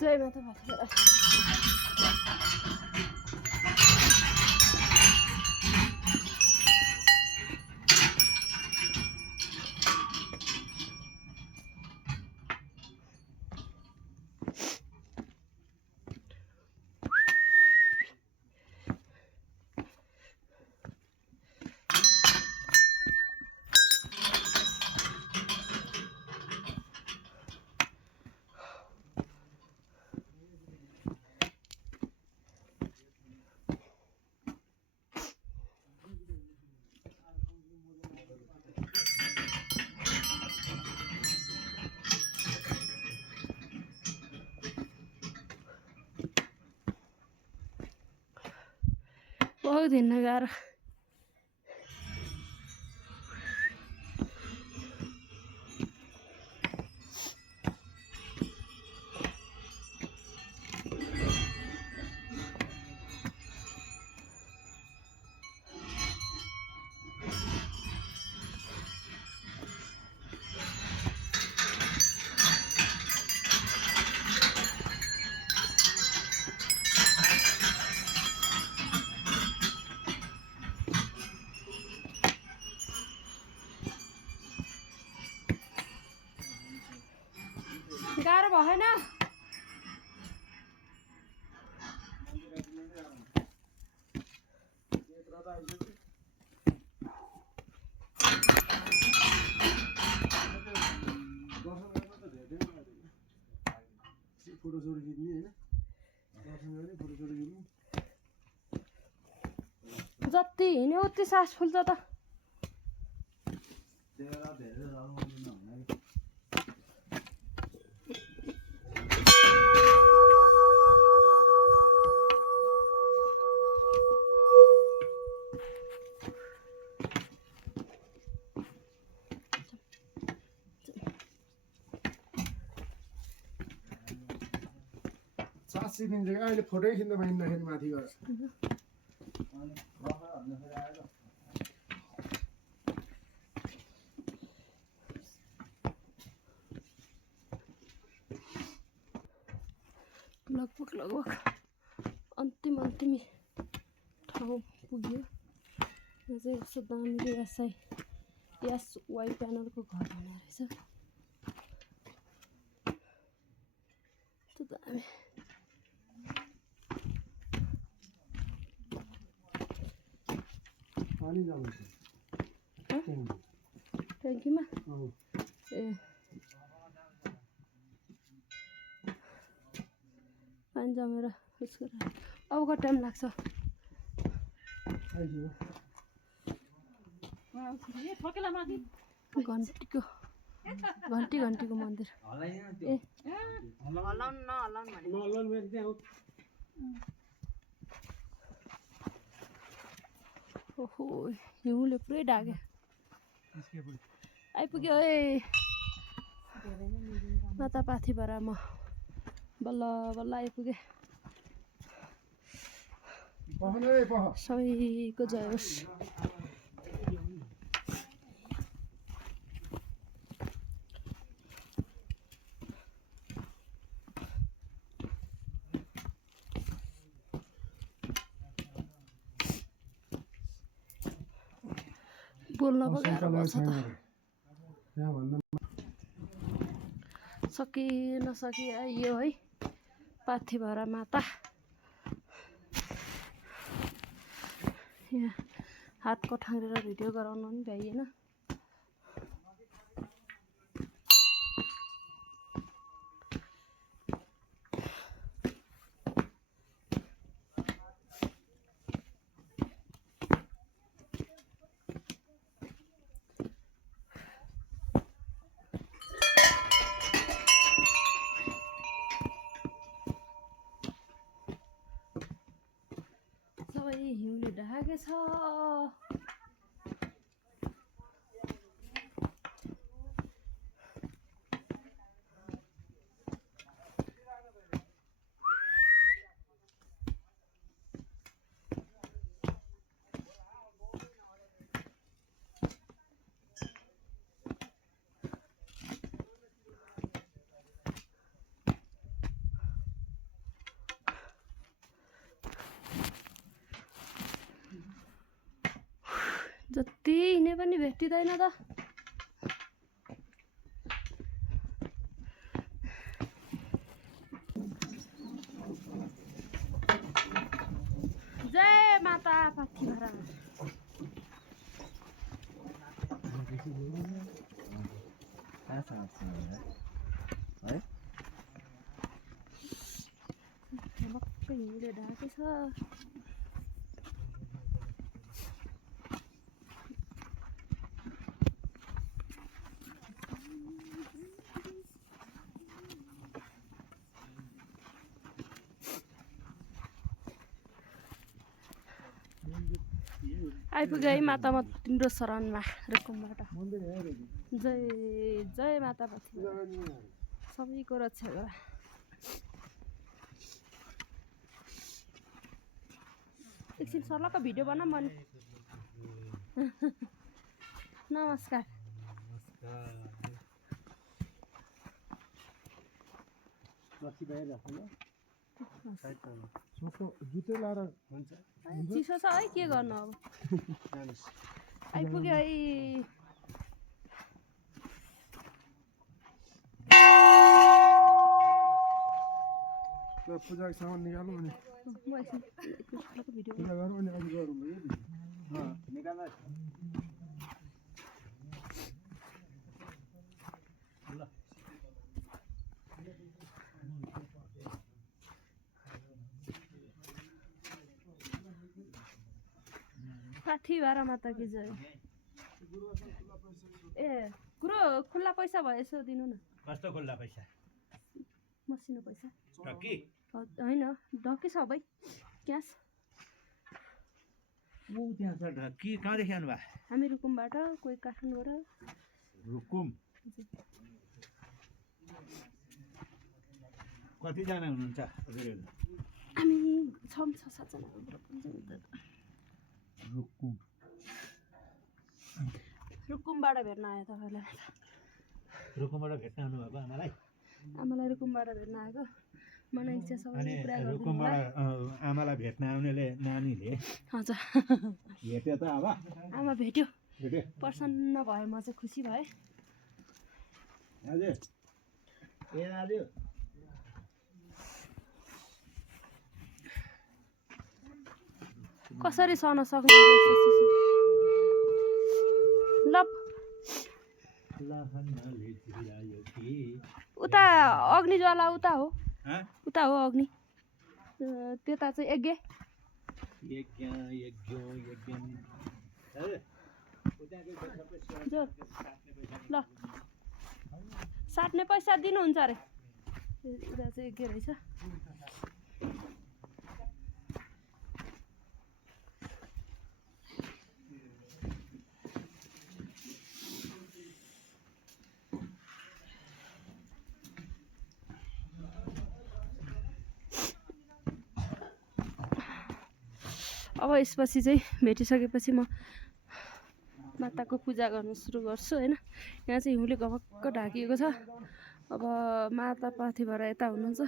जय माता भातखाडा बहुत हिँड्न गाह्रो गाह्रो भएन जति हिँड्यो उति सास फुल्छ त साँच्ची दिन्छ अहिले फोटै खिच्न पाइँदैन माथि गएर लगभग अन्तिम ठाउँ पुग्यो यो चाहिँ कस्तो दामी यस वाइ प्यानलको घर हुने रहेछ त्यो दामी पानी जान्छ ट्याङ्कीमा ए पानी जमेर उसको अब कति टाइम लाग्छ घन्टीको मन्दिर ए ओहो हिउँले पुरै ढाक्यो आइपुग्यो है माता पाथिभरा म बल्ल बल्ल आइपुगेँ सबैको जय होस् बोल्न पो गाह्रो पर्छ त सकि नसकि आइयो है पाथिभरा माता यहाँ हात कठाङ्ग्रेर भिडियो गराउन पनि भ्याइएन सबै हिउँले ढाकेछ जति हिँडे पनि भेटिँदैन त। जय माता पाथिभरा। मक्कै हिँडेर ढाके छ। आइपुगे है माता म तिम्रो शरणमा रुकुमबाट। जय जय माता पाथिभरा सबैको रक्षा गर। एकछिन सर्लक्क भिडियो बना मन। नमस्कार। जुत्तै लाएर हुन्छ। चिसो छ है के गर्नु अब। आइपुग्यो है। पूजाको सामान निकालौँ अनि म एकछिन भिडियो पूजा गरौँ अनि अघि गरौँ निकाल्दा पाथिभरा माता कि जय। ए गुरु खुल्ला पैसा भयो यसो दिनु न। कस्तो खुल्ला पैसा? मसिनो पैसा ढक्की होइन ढक्की सबै क्यास। ऊ त्यहाँ छ ढक्की। कहाँदेखि आउनु भयो? हामी रुकुमबाट, कोही काठमाडौँबाट। रुकुम। कतिजना हुनुहुन्छ हजुरहरू? हामी 6-7 जना। रुकुम रुकुमबाट भेट्न आयो तपाईँलाई। रुकुमबाट भेट्न आउनुभएको आमालाई? आमालाई रुकुमबाट भेट्न आएको। मलाई इच्छा सबै अनि पुरा गरिदिनु होला। रुकुमबाट आमालाई भेट्न आउनेले नानीले हजुर भेट्यो त अब? आमा भेट्यो। भेट्यो? प्रसन्न भयो, म चाहिँ खुसी भएँ। हजुर ए हजुर कसरी सहन सक्नुहुन्छ? ल उता अग्निज्वाला उता हो। उता हो अग्नि। त्यता चाहिँ यज्ञ। ल साट्ने पैसा दिनुहुन्छ अरे। उता चाहिँ यज्ञ रहेछ। अब यसपछि चाहिँ भेटिसकेपछि म माताको पूजा गर्न सुरु गर्छु हैन। यहाँ चाहिँ हिउँले घमक्क ढाकिएको छ। अब माता पाथिभरा यता हुनुहुन्छ।